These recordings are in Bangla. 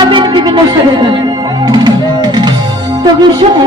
গাবেন বিভিন্ন সুরে গান। তো বিশ্বনে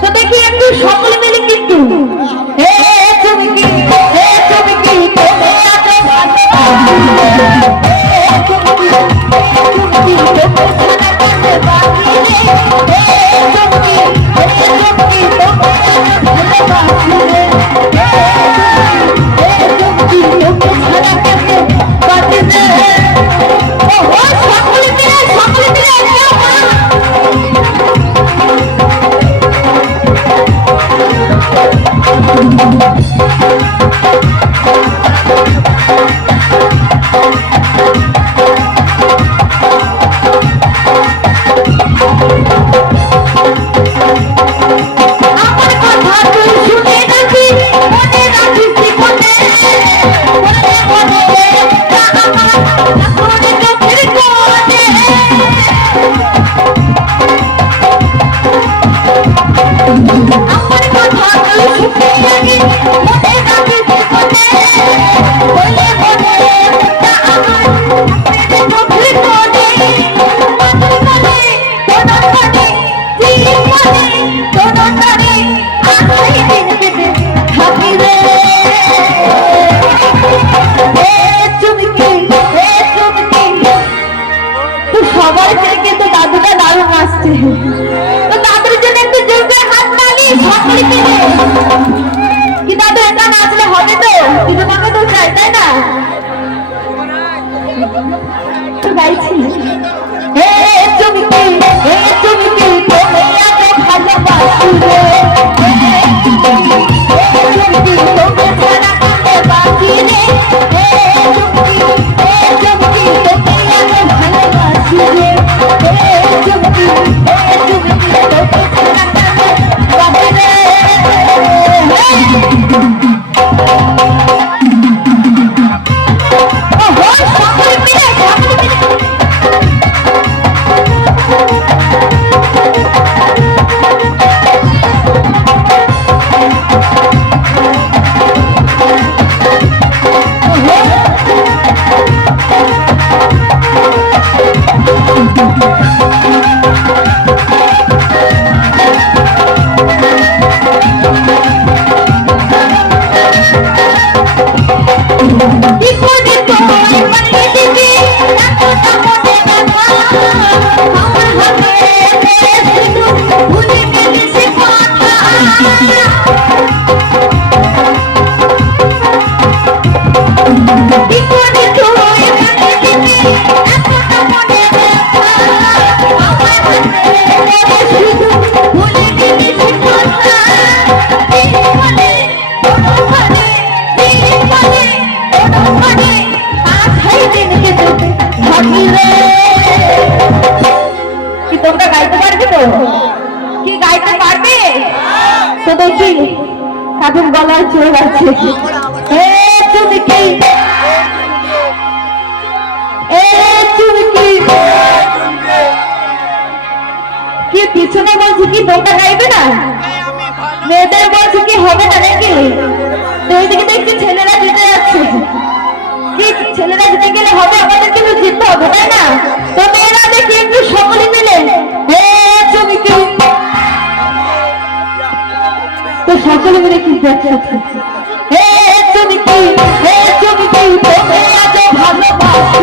তো দেখি একটু সকলে মিলে কিন্তু তুমি কি সবাই কিন্তু দাদুটা দারুণ আসছে। তো দাদুর জন্য একটু জোরে হাত তালি সকলে মিলে। কি দাদু এটা নাচলে হবে তো? কিন্তু মনে তো চাই তাই না? তো গাইছি তুমি কি তুমি এত ভালোবাসি রে ভুলে দিবি সে কথা জীবনে কোনখানে জীবনে কোনখানে আশাই দিনকে তোকে ভাবিলে। কি তোমরা গাইতে পারবে তো? কি গাইতে পারবে তো? দেখি কাদের গলায় চলে যাচ্ছে। এ চুমকি এ চুমকি কি পিছনে বলছি কি তোমরা গাইবে না? মেয়েদের বলছি কি হবে না নাকি? তো এইদিকে দেখছি ছেলেরা জিতে যাচ্ছে। কি ছেলেরা জিতে গেলে হবে? আমাদের কিন্তু জিততে হবে তাই না? তো মেয়েরা দেখি একটু সকলে মিলে এ চুমকি তো সকলে মিলে কি যাচ্ছে হে চুমকি হে চুমকি তোকে আজ ভালোবাসি